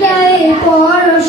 গায়ে পরশ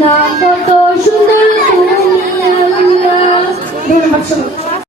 না কত সুন্দর তুমি আল্লাহ।